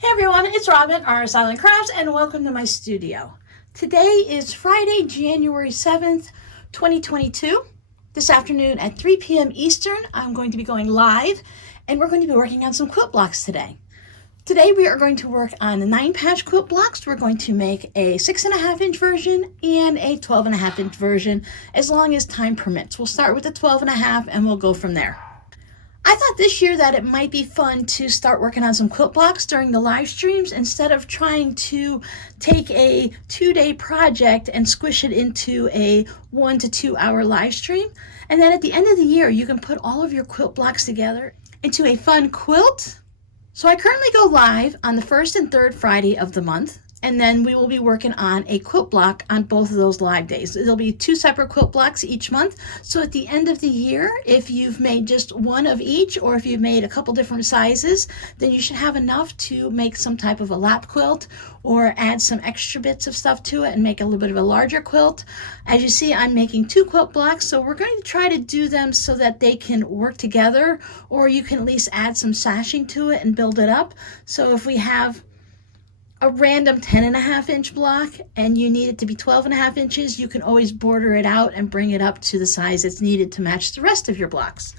Hey everyone, it's Robin, our Silent Crafts, and welcome to my studio. Today is Friday, January 7th, 2022. This afternoon at 3 p.m. Eastern, I'm going to be going live, and we're going to be working on some quilt blocks today. Today we are going to work on the 9-patch quilt blocks. We're going to make a 6.5-inch version and a 12.5-inch version as long as time permits. We'll start with the 12.5 and we'll go from there. I thought this year that it might be fun to start working on some quilt blocks during the live streams instead of trying to take a 2-day project and squish it into a 1 to 2 hour live stream. And then at the end of the year, you can put all of your quilt blocks together into a fun quilt. So I currently go live on the first and third Friday of the month. And then we will be working on a quilt block on both of those live days. There'll be 2 separate quilt blocks each month. So at the end of the year, if you've made just one of each, or if you've made a couple different sizes, then you should have enough to make some type of a lap quilt or add some extra bits of stuff to it and make a little bit of a larger quilt. As you see, I'm making 2 quilt blocks, so we're going to try to do them so that they can work together, or you can at least add some sashing to it and build it up. So if we have a random 10.5-inch block and you need it to be 12.5 inches, you can always border it out and bring it up to the size that's needed to match the rest of your blocks.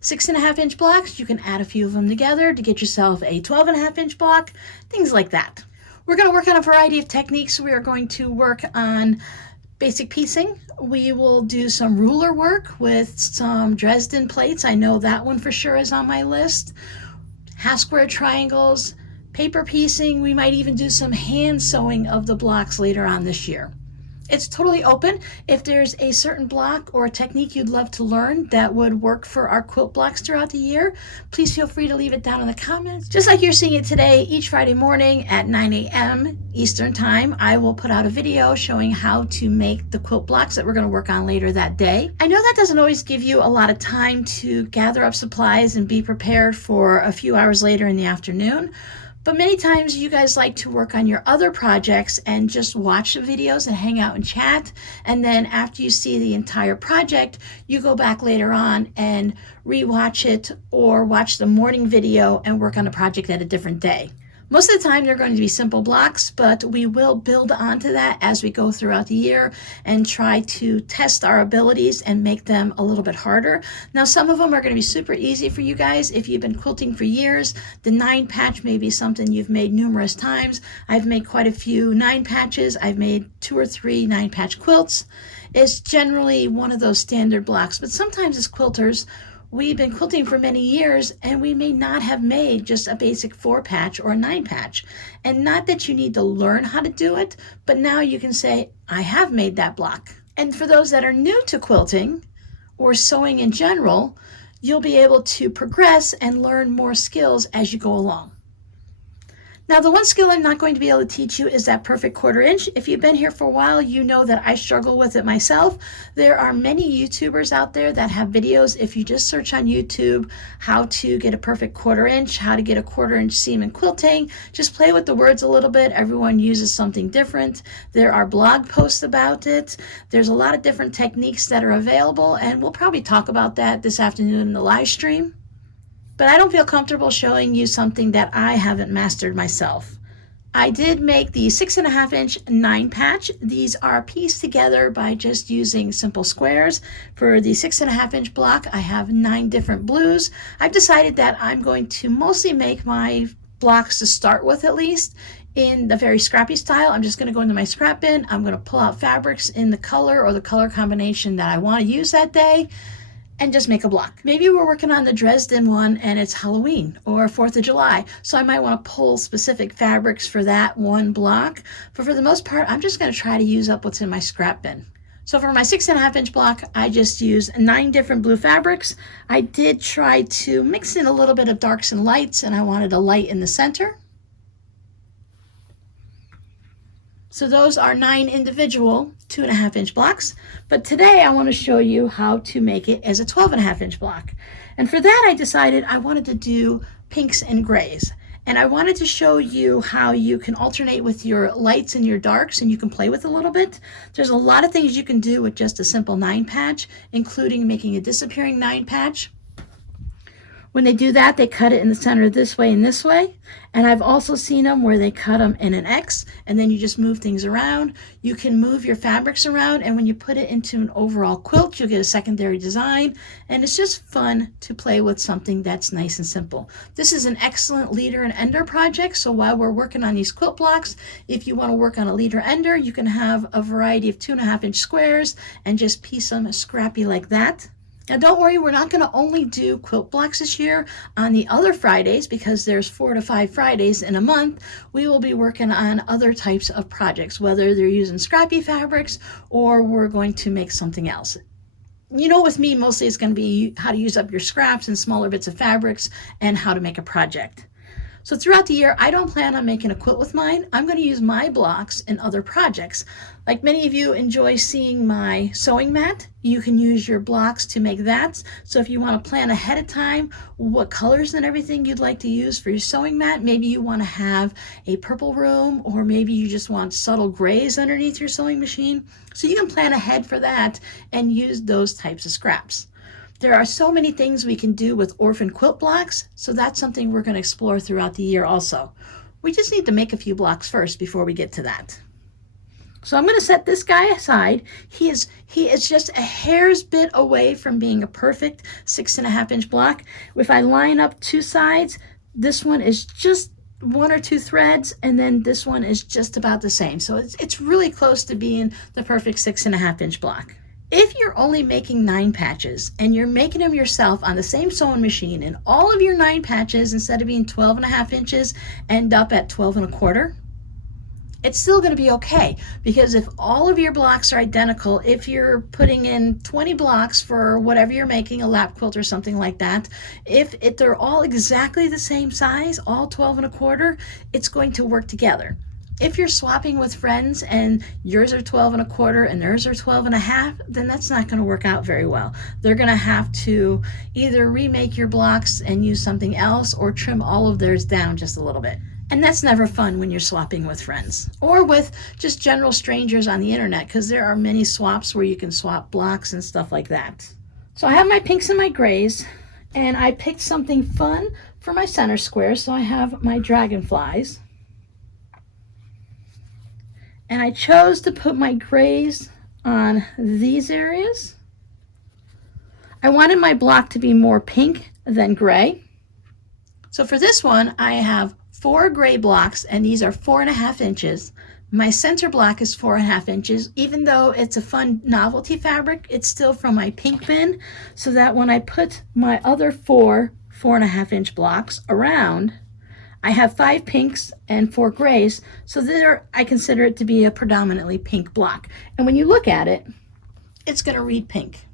6.5-inch blocks, you can add a few of them together to get yourself a 12.5-inch block, things like that. We're going to work on a variety of techniques. We are going to work on basic piecing. We will do some ruler work with some Dresden plates. I know that one for sure is on my list. Half square triangles, paper piecing. We might even do some hand sewing of the blocks later on this year. It's totally open. If there's a certain block or a technique you'd love to learn that would work for our quilt blocks throughout the year, please feel free to leave it down in the comments. Just like you're seeing it today, each Friday morning at 9 a.m. Eastern Time, I will put out a video showing how to make the quilt blocks that we're going to work on later that day. I know that doesn't always give you a lot of time to gather up supplies and be prepared for a few hours later in the afternoon. But many times you guys like to work on your other projects and just watch the videos and hang out and chat. And then after you see the entire project, you go back later on and rewatch it or watch the morning video and work on the project at a different day. Most of the time they're going to be simple blocks, but we will build onto that as we go throughout the year and try to test our abilities and make them a little bit harder. Now, some of them are going to be super easy for you guys. If you've been quilting for years, the 9-patch may be something you've made numerous times. I've made quite a few 9-patches. I've made 2 or 3 9-patch quilts. It's generally one of those standard blocks, but sometimes as quilters, we've been quilting for many years and we may not have made just a basic 4-patch or a 9-patch. And not that you need to learn how to do it, but now you can say, I have made that block. And for those that are new to quilting or sewing in general, you'll be able to progress and learn more skills as you go along. Now, the one skill I'm not going to be able to teach you is that perfect 1/4 inch. If you've been here for a while, you know that I struggle with it myself. There are many YouTubers out there that have videos. If you just search on YouTube, how to get a perfect 1/4 inch, how to get a 1/4 inch seam in quilting, just play with the words a little bit. Everyone uses something different. There are blog posts about it. There's a lot of different techniques that are available, and we'll probably talk about that this afternoon in the live stream. But I don't feel comfortable showing you something that I haven't mastered myself. I did make the 6.5-inch 9-patch. These are pieced together by just using simple squares. For the 6.5-inch block, I have 9 different blues. I've decided that I'm going to mostly make my blocks to start with, at least, in the very scrappy style. I'm just going to go into my scrap bin. I'm going to pull out fabrics in the color or the color combination that I want to use that day, and just make a block. Maybe we're working on the Dresden one and it's Halloween or 4th of July, so I might want to pull specific fabrics for that one block. But for the most part, I'm just going to try to use up what's in my scrap bin. So for my 6.5-inch block, I just used 9 different blue fabrics. I did try to mix in a little bit of darks and lights, and I wanted a light in the center. So those are 9 individual 2.5-inch blocks. But today I want to show you how to make it as a 12.5-inch block. And for that, I decided I wanted to do pinks and grays. And I wanted to show you how you can alternate with your lights and your darks, and you can play with a little bit. There's a lot of things you can do with just a simple 9-patch, including making a disappearing 9-patch, When they do that, they cut it in the center this way and this way. And I've also seen them where they cut them in an X, and then you just move things around. You can move your fabrics around, and when you put it into an overall quilt, you'll get a secondary design. And it's just fun to play with something that's nice and simple. This is an excellent leader and ender project. So while we're working on these quilt blocks, if you want to work on a leader ender, you can have a variety of 2.5-inch squares and just piece them scrappy like that. Now don't worry, we're not going to only do quilt blocks this year. On the other Fridays, because there's 4 to 5 Fridays in a month, we will be working on other types of projects, whether they're using scrappy fabrics or we're going to make something else. You know, with me, mostly it's going to be how to use up your scraps and smaller bits of fabrics and how to make a project. So throughout the year, I don't plan on making a quilt with mine. I'm going to use my blocks in other projects. Like many of you enjoy seeing my sewing mat, you can use your blocks to make that. So if you want to plan ahead of time what colors and everything you'd like to use for your sewing mat, maybe you want to have a purple room, or maybe you just want subtle grays underneath your sewing machine. So you can plan ahead for that and use those types of scraps. There are so many things we can do with orphan quilt blocks, so that's something we're going to explore throughout the year also. We just need to make a few blocks first before we get to that. So I'm going to set this guy aside. He is just a hair's bit away from being a perfect 6.5-inch block. If I line up two sides, this one is just 1 or 2 threads, and then this one is just about the same. So it's really close to being the perfect 6.5-inch block. If you're only making 9 patches and you're making them yourself on the same sewing machine, and all of your 9 patches, instead of being 12.5 inches, end up at 12.25, it's still going to be okay, because if all of your blocks are identical, if you're putting in 20 blocks for whatever you're making, a lap quilt or something like that, if they're all exactly the same size, all 12.25, it's going to work together. If you're swapping with friends and yours are 12.25 and theirs are 12.5, then that's not going to work out very well. They're going to have to either remake your blocks and use something else, or trim all of theirs down just a little bit. And that's never fun when you're swapping with friends or with just general strangers on the internet, because there are many swaps where you can swap blocks and stuff like that. So I have my pinks and my grays, and I picked something fun for my center square. So I have my dragonflies. And I chose to put my grays on these areas. I wanted my block to be more pink than gray. So for this one, I have 4 gray blocks, and these are 4.5 inches. My center block is 4.5 inches. Even though it's a fun novelty fabric, it's still from my pink bin, so that when I put my other 4.5-inch blocks around, I have 5 pinks and 4 grays, so there I consider it to be a predominantly pink block. And when you look at it, it's going to read pink.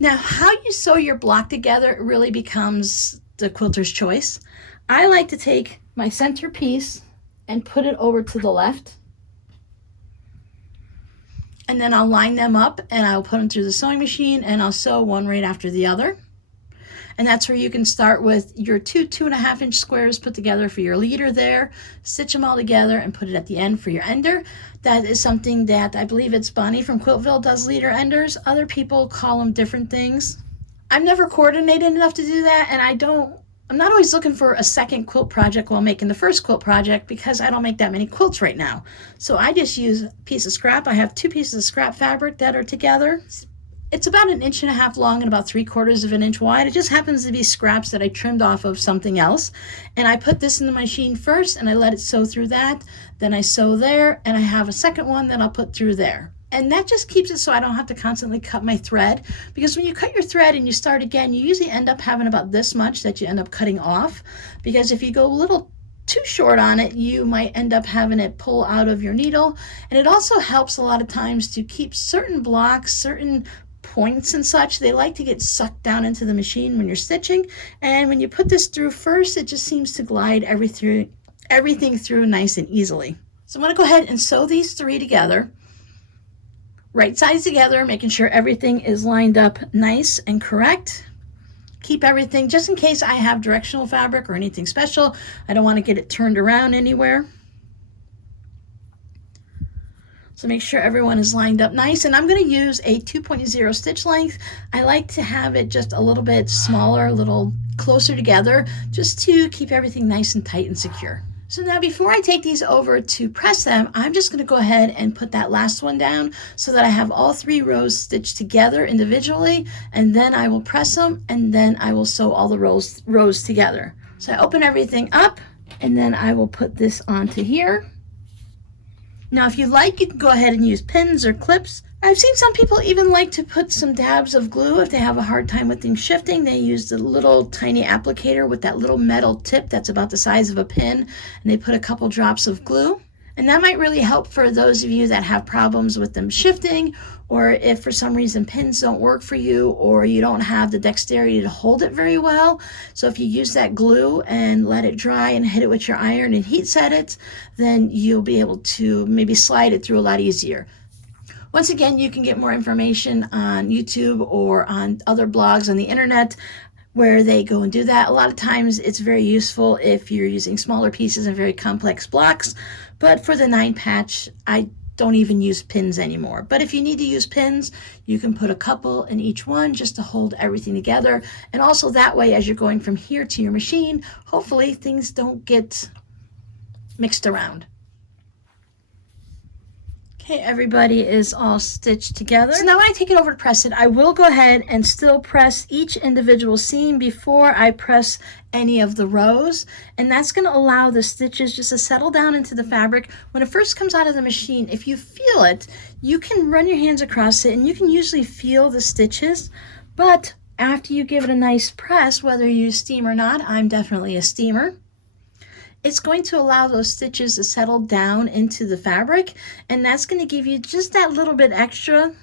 Now, how you sew your block together really becomes the quilter's choice. I like to take my center piece and put it over to the left, and then I'll line them up and I'll put them through the sewing machine, and I'll sew one right after the other. And that's where you can start with your 2.5-inch squares put together for your leader there, stitch them all together and put it at the end for your ender. That is something that I believe it's Bonnie from Quiltville does leader enders. Other people call them different things. I've never coordinated enough to do that, and I'm not always looking for a second quilt project while making the first quilt project, because I don't make that many quilts right now. So I just use a piece of scrap. I have 2 pieces of scrap fabric that are together. It's about 1.5 inches long and about 3/4 of an inch wide. It just happens to be scraps that I trimmed off of something else. And I put this in the machine first, and I let it sew through that. Then I sew there, and I have a second one that I'll put through there. And that just keeps it so I don't have to constantly cut my thread, because when you cut your thread and you start again, you usually end up having about this much that you end up cutting off, because if you go a little too short on it, you might end up having it pull out of your needle. And it also helps a lot of times to keep certain blocks, certain points and such, they like to get sucked down into the machine when you're stitching. And when you put this through first, it just seems to glide everything through nice and easily. So I'm going to go ahead and sew these 3 together, right sides together, making sure everything is lined up nice and correct. Keep everything, just in case I have directional fabric or anything special, I don't want to get it turned around anywhere. So make sure everyone is lined up nice. And I'm going to use a 2.0 stitch length. I like to have it just a little bit smaller, a little closer together, just to keep everything nice and tight and secure. So now before I take these over to press them, I'm just going to go ahead and put that last one down so that I have all 3 rows stitched together individually, and then I will press them, and then I will sew all the rows together. So I open everything up, and then I will put this onto here. Now, if you like, you can go ahead and use pins or clips. I've seen some people even like to put some dabs of glue if they have a hard time with things shifting. They use the little tiny applicator with that little metal tip that's about the size of a pin, and they put a couple drops of glue. And that might really help for those of you that have problems with them shifting, or if for some reason pins don't work for you, or you don't have the dexterity to hold it very well. So if you use that glue and let it dry and hit it with your iron and heat set it, then you'll be able to maybe slide it through a lot easier. Once again, you can get more information on YouTube or on other blogs on the internet where they go and do that. A lot of times it's very useful if you're using smaller pieces and very complex blocks, but for the 9 patch, I don't even use pins anymore. But if you need to use pins, you can put a couple in each one just to hold everything together. And also that way, as you're going from here to your machine, hopefully things don't get mixed around. Okay, everybody is all stitched together. So now when I take it over to press it, I will go ahead and still press each individual seam before I press any of the rows. And that's going to allow the stitches just to settle down into the fabric. When it first comes out of the machine, if you feel it, you can run your hands across it and you can usually feel the stitches. But after you give it a nice press, whether you use steam or not, I'm definitely a steamer, it's going to allow those stitches to settle down into the fabric, and that's going to give you just that little bit extra.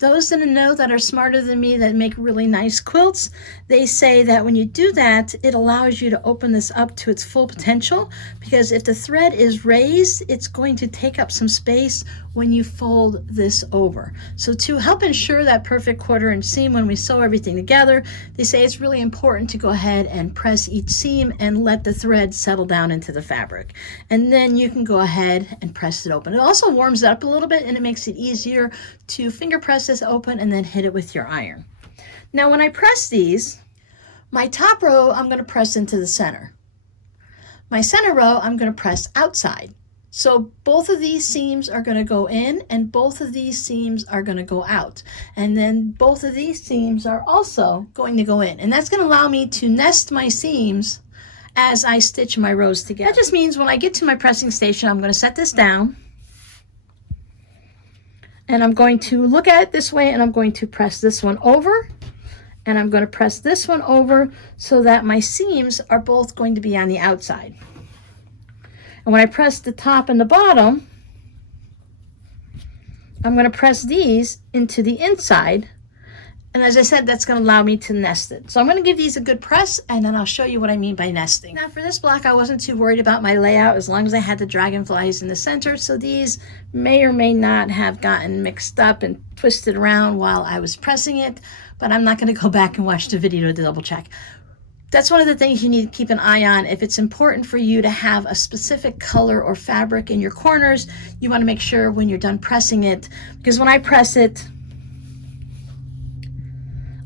Those that know that are smarter than me that make really nice quilts, they say that when you do that, it allows you to open this up to its full potential, because if the thread is raised, it's going to take up some space when you fold this over. So to help ensure that perfect 1/4 inch seam when we sew everything together, they say it's really important to go ahead and press each seam and let the thread settle down into the fabric. And then you can go ahead and press it open. It also warms it up a little bit and it makes it easier to finger press this open and then hit it with your iron. Now when I press these, my top row I'm going to press into the center. My center row I'm going to press outside. So both of these seams are going to go in and both of these seams are going to go out. And then both of these seams are also going to go in. And that's going to allow me to nest my seams as I stitch my rows together. That just means when I get to my pressing station, I'm going to set this down. And I'm going to look at it this way and I'm going to press this one over. And I'm going to press this one over so that my seams are both going to be on the outside. And when I press the top and the bottom, I'm going to press these into the inside. And as I said, that's going to allow me to nest it. So I'm going to give these a good press, and then I'll show you what I mean by nesting. Now for this block, I wasn't too worried about my layout as long as I had the dragonflies in the center. So these may or may not have gotten mixed up and twisted around while I was pressing it, but I'm not going to go back and watch the video to double check. That's one of the things you need to keep an eye on. If it's important for you to have a specific color or fabric in your corners, you want to make sure when you're done pressing it, because when I press it,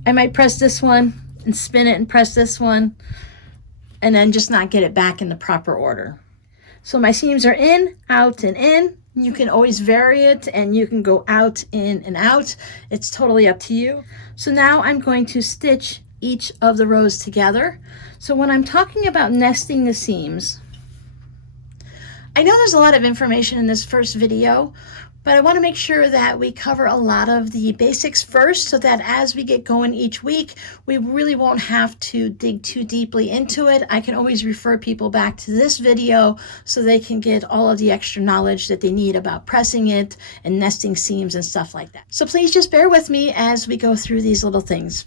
I might press this one and spin it and press this one and then just not get it back in the proper order. So my seams are in, out, and in. You can always vary it and you can go out, in, and out. It's totally up to you. So now I'm going to stitch each of the rows together. So when I'm talking about nesting the seams, I know there's a lot of information in this first video, but I want to make sure that we cover a lot of the basics first so that as we get going each week, we really won't have to dig too deeply into it. I can always refer people back to this video so they can get all of the extra knowledge that they need about pressing it and nesting seams and stuff like that. So please just bear with me as we go through these little things.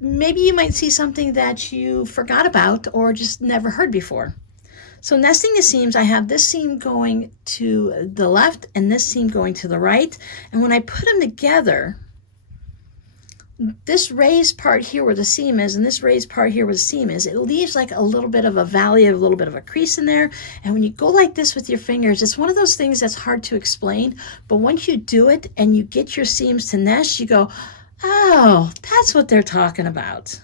Maybe you might see something that you forgot about or just never heard before. So nesting the seams, I have this seam going to the left and this seam going to the right. And when I put them together, this raised part here where the seam is and this raised part here where the seam is, it leaves like a little bit of a valley, a little bit of a crease in there. And when you go like this with your fingers, it's one of those things that's hard to explain, but once you do it and you get your seams to nest, you go, oh, that's what they're talking about.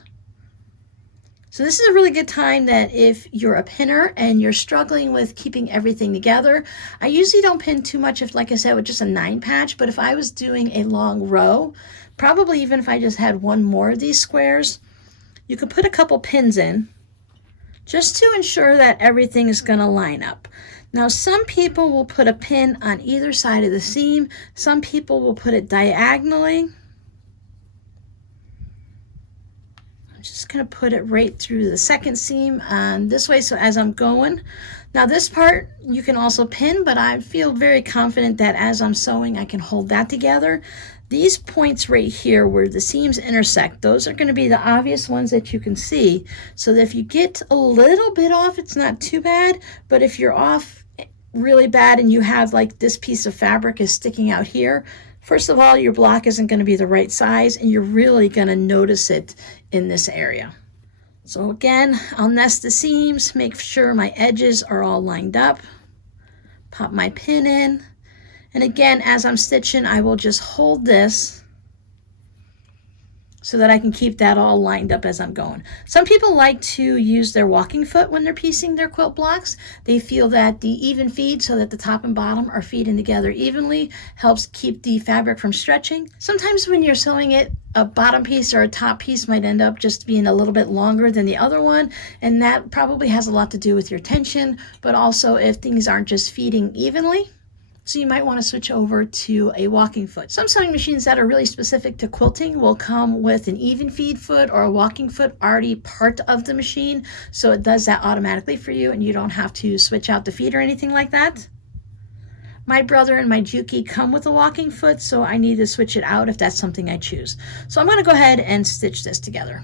So this is a really good time that if you're a pinner and you're struggling with keeping everything together, I usually don't pin too much if, like I said, with just a 9 patch, but if I was doing a long row, probably even if I just had one more of these squares, you could put a couple pins in just to ensure that everything is going to line up. Now, some people will put a pin on either side of the seam. Some people will put it diagonally. Just going to put it right through the second seam this way, so as I'm going. Now this part you can also pin, but I feel very confident that as I'm sewing I can hold that together. These points right here where the seams intersect, those are going to be the obvious ones that you can see, so that if you get a little bit off, it's not too bad. But if you're off really bad and you have like this piece of fabric is sticking out here, first of all, your block isn't going to be the right size and you're really going to notice it in this area. So again, I'll nest the seams, make sure my edges are all lined up, pop my pin in, and again, as I'm stitching, I will just hold this so that I can keep that all lined up as I'm going. Some people like to use their walking foot when they're piecing their quilt blocks. They feel that the even feed, so that the top and bottom are feeding together evenly, helps keep the fabric from stretching. Sometimes when you're sewing it, a bottom piece or a top piece might end up just being a little bit longer than the other one, and that probably has a lot to do with your tension, but also if things aren't just feeding evenly. So you might want to switch over to a walking foot. Some sewing machines that are really specific to quilting will come with an even feed foot or a walking foot already part of the machine. So it does that automatically for you and you don't have to switch out the feet or anything like that. My brother and my Juki come with a walking foot, so I need to switch it out if that's something I choose. So I'm going to go ahead and stitch this together.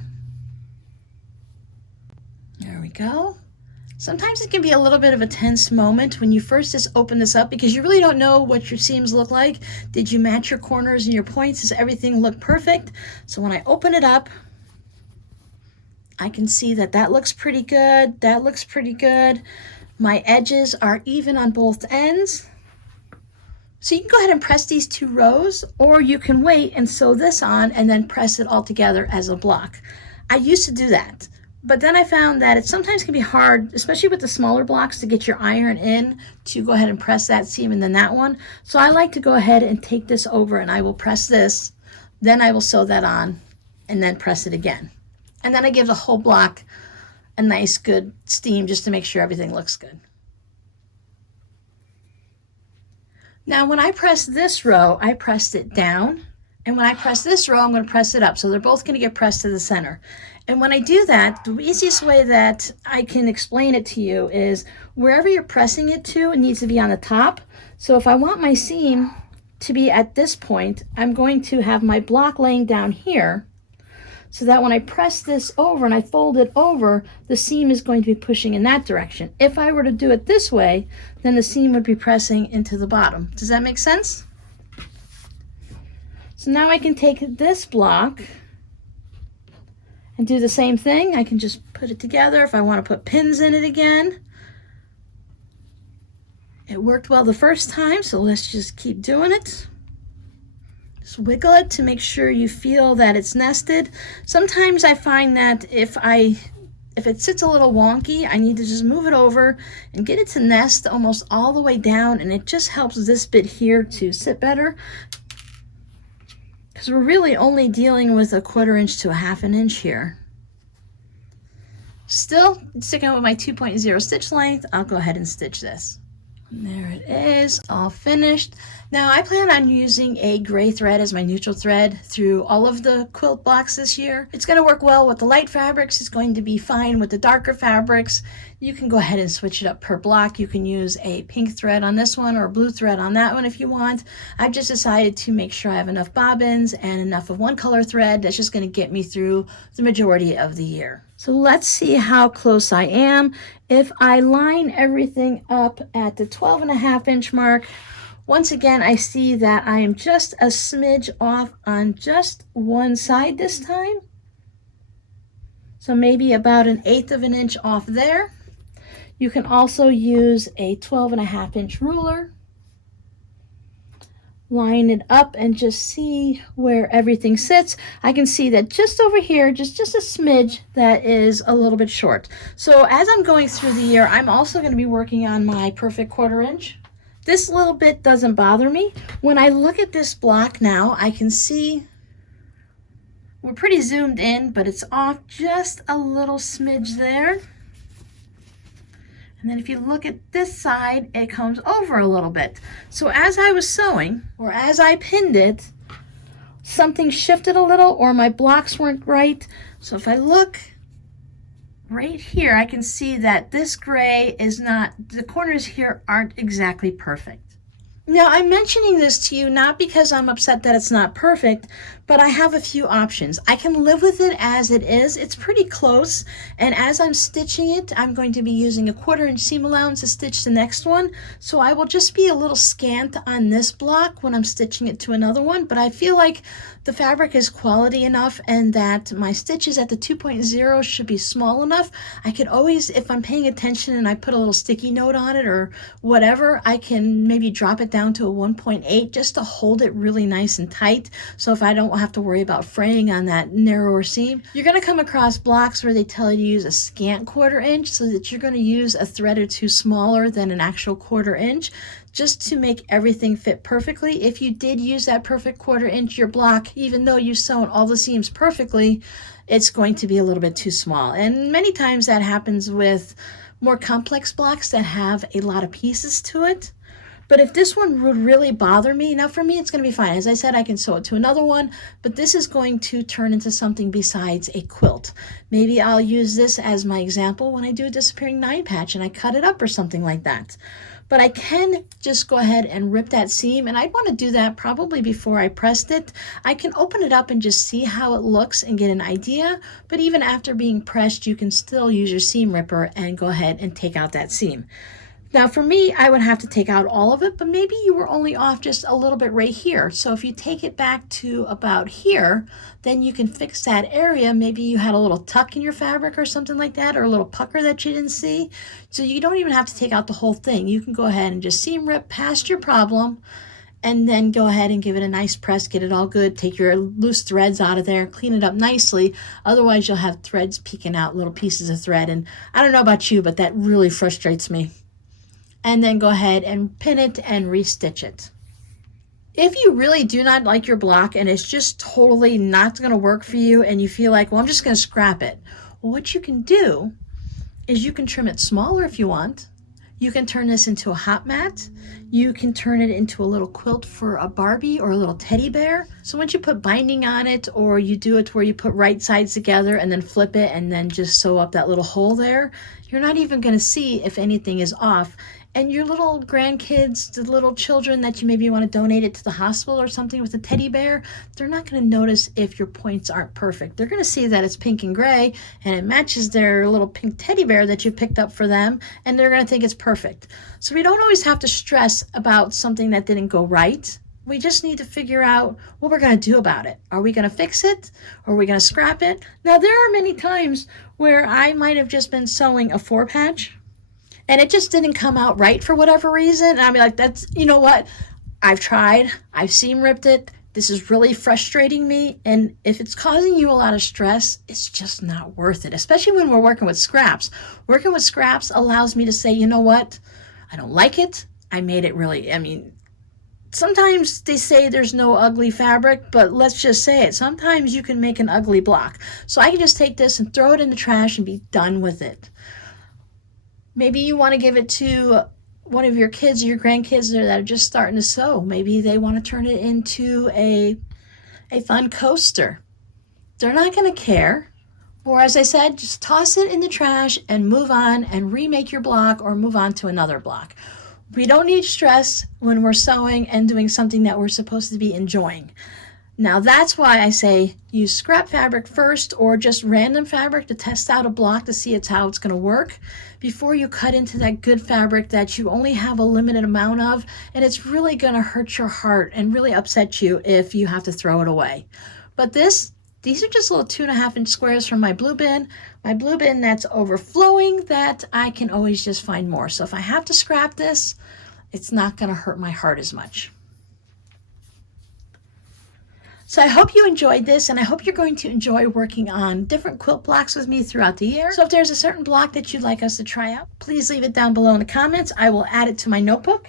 There we go. Sometimes it can be a little bit of a tense moment when you first just open this up because you really don't know what your seams look like. Did you match your corners and your points? Does everything look perfect? So when I open it up, I can see that that looks pretty good. That looks pretty good. My edges are even on both ends. So you can go ahead and press these 2 rows, or you can wait and sew this on and then press it all together as a block. I used to do that. But then I found that it sometimes can be hard, especially with the smaller blocks, to get your iron in to go ahead and press that seam and then that one. So I like to go ahead and take this over and I will press this, then I will sew that on and then press it again. And then I give the whole block a nice good steam just to make sure everything looks good. Now when I press this row, I pressed it down. And when I press this row, I'm going to press it up. So they're both going to get pressed to the center. And when I do that, the easiest way that I can explain it to you is wherever you're pressing it to, it needs to be on the top. So if I want my seam to be at this point, I'm going to have my block laying down here so that when I press this over and I fold it over, the seam is going to be pushing in that direction. If I were to do it this way, then the seam would be pressing into the bottom. Does that make sense? So now I can take this block and do the same thing. I can just put it together if I want to put pins in it again. It worked well the first time, so let's just keep doing it. Just wiggle it to make sure you feel that it's nested. Sometimes I find that if it sits a little wonky, I need to just move it over and get it to nest almost all the way down, and it just helps this bit here to sit better. Because we're really only dealing with 1/4 inch to 1/2 inch here. Still sticking with my 2.0 stitch length, I'll go ahead and stitch this. And there it is, all finished. Now I plan on using a gray thread as my neutral thread through all of the quilt blocks this year. It's going to work well with the light fabrics. It's going to be fine with the darker fabrics. You can go ahead and switch it up per block. You can use a pink thread on this one or a blue thread on that one if you want. I've just decided to make sure I have enough bobbins and enough of one color thread that's just going to get me through the majority of the year. So let's see how close I am. If I line everything up at the 12.5 inch mark, Once again, I see that I am just a smidge off on just one side this time. So maybe about 1/8 of an inch off there. You can also use a 12.5-inch ruler. Line it up and just see where everything sits. I can see that just over here, just a smidge, that is a little bit short. So as I'm going through the year, I'm also going to be working on my perfect 1/4 inch. This little bit doesn't bother me. When I look at this block now, I can see we're pretty zoomed in, but it's off just a little smidge there. And then if you look at this side, it comes over a little bit. So as I was sewing, or as I pinned it, something shifted a little, or my blocks weren't right. So if I look right here, I can see that this gray is not, the corners here aren't exactly perfect. Now, I'm mentioning this to you not because I'm upset that it's not perfect, but I have a few options. I can live with it as it is. It's pretty close, and as I'm stitching it, I'm going to be using a 1/4 inch seam allowance to stitch the next one, so I will just be a little scant on this block when I'm stitching it to another one, but I feel like the fabric is quality enough and that my stitches at the 2.0 should be small enough. I could always, if I'm paying attention and I put a little sticky note on it or whatever, I can maybe drop it down to a 1.8 just to hold it really nice and tight, so if I don't have to worry about fraying on that narrower seam. You're going to come across blocks where they tell you to use a scant 1/4 inch, so that you're going to use a thread or two smaller than an actual 1/4 inch, just to make everything fit perfectly. If you did use that perfect 1/4 inch, your block, even though you sewn all the seams perfectly, it's going to be a little bit too small. And many times that happens with more complex blocks that have a lot of pieces to it. But if this one would really bother me, now for me it's going to be fine. As I said, I can sew it to another one, but this is going to turn into something besides a quilt. Maybe I'll use this as my example when I do a disappearing 9 patch and I cut it up or something like that. But I can just go ahead and rip that seam, and I'd want to do that probably before I pressed it. I can open it up and just see how it looks and get an idea, but even after being pressed, you can still use your seam ripper and go ahead and take out that seam. Now for me, I would have to take out all of it, but maybe you were only off just a little bit right here. So if you take it back to about here, then you can fix that area. Maybe you had a little tuck in your fabric or something like that, or a little pucker that you didn't see. So you don't even have to take out the whole thing. You can go ahead and just seam rip past your problem, and then go ahead and give it a nice press, get it all good, take your loose threads out of there, clean it up nicely. Otherwise you'll have threads peeking out, little pieces of thread. And I don't know about you, but that really frustrates me. And then go ahead and pin it and restitch it. If you really do not like your block and it's just totally not going to work for you and you feel like, well, I'm just going to scrap it. Well, what you can do is you can trim it smaller if you want. You can turn this into a hot mat. You can turn it into a little quilt for a Barbie or a little teddy bear. So once you put binding on it, or you do it where you put right sides together and then flip it and then just sew up that little hole there, you're not even going to see if anything is off. And your little grandkids, the little children that you maybe want to donate it to the hospital or something with a teddy bear, they're not going to notice if your points aren't perfect. They're going to see that it's pink and gray and it matches their little pink teddy bear that you picked up for them, and they're going to think it's perfect. So we don't always have to stress about something that didn't go right. We just need to figure out what we're going to do about it. Are we going to fix it, or are we going to scrap it? Now, there are many times where I might have just been sewing a 4 patch and it just didn't come out right for whatever reason. And I'll be like, that's, you know what? I've tried. I've seam ripped it. This is really frustrating me. And if it's causing you a lot of stress, it's just not worth it, especially when we're working with scraps. Working with scraps allows me to say, you know what? I don't like it. I made it really, I mean, sometimes they say there's no ugly fabric, but let's just say it. Sometimes you can make an ugly block. So I can just take this and throw it in the trash and be done with it. Maybe you want to give it to one of your kids or your grandkids that are just starting to sew. Maybe they want to turn it into a fun coaster. They're not going to care. Or as I said, just toss it in the trash and move on and remake your block or move on to another block. We don't need stress when we're sewing and doing something that we're supposed to be enjoying. Now that's why I say use scrap fabric first or just random fabric to test out a block to see how it's going to work before you cut into that good fabric that you only have a limited amount of, and it's really going to hurt your heart and really upset you if you have to throw it away. But these are just little 2.5-inch squares from my blue bin. My blue bin that's overflowing that I can always just find more. So if I have to scrap this, it's not going to hurt my heart as much. So I hope you enjoyed this, and I hope you're going to enjoy working on different quilt blocks with me throughout the year. So if there's a certain block that you'd like us to try out, please leave it down below in the comments. I will add it to my notebook.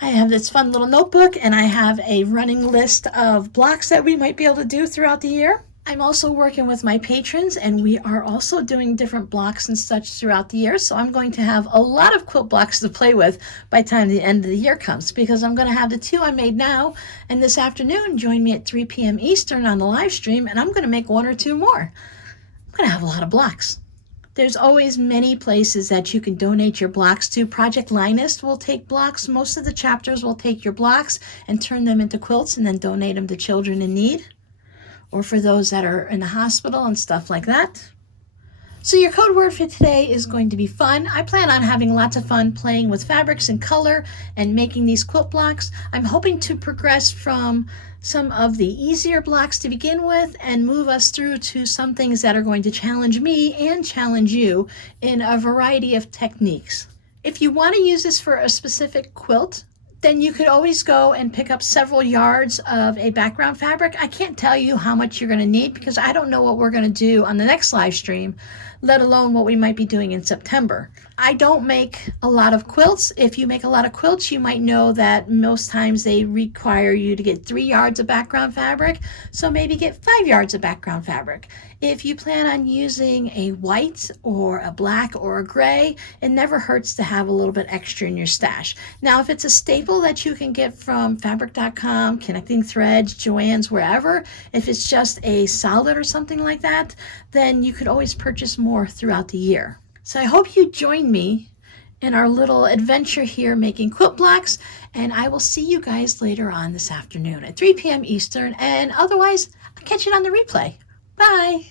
I have this fun little notebook, and I have a running list of blocks that we might be able to do throughout the year. I'm also working with my patrons, and we are also doing different blocks and such throughout the year. So I'm going to have a lot of quilt blocks to play with by the time the end of the year comes, because I'm going to have the 2 I made now, and this afternoon join me at 3 p.m. Eastern on the live stream, and I'm going to make 1 or 2 more. I'm going to have a lot of blocks. There's always many places that you can donate your blocks to. Project Linus will take blocks. Most of the chapters will take your blocks and turn them into quilts and then donate them to children in need, or for those that are in the hospital and stuff like that. So your code word for today is going to be fun. I plan on having lots of fun playing with fabrics and color and making these quilt blocks. I'm hoping to progress from some of the easier blocks to begin with and move us through to some things that are going to challenge me and challenge you in a variety of techniques. If you want to use this for a specific quilt, then you could always go and pick up several yards of a background fabric. I can't tell you how much you're going to need because I don't know what we're going to do on the next live stream, let alone what we might be doing in September. I don't make a lot of quilts. If you make a lot of quilts, you might know that most times they require you to get 3 yards of background fabric, so maybe get 5 yards of background fabric. If you plan on using a white or a black or a gray, it never hurts to have a little bit extra in your stash. Now, if it's a staple that you can get from fabric.com, Connecting Threads, Joann's, wherever, if it's just a solid or something like that, then you could always purchase more throughout the year. So I hope you join me in our little adventure here making quilt blocks, and I will see you guys later on this afternoon at 3 p.m. Eastern, and otherwise I'll catch it on the replay. Bye!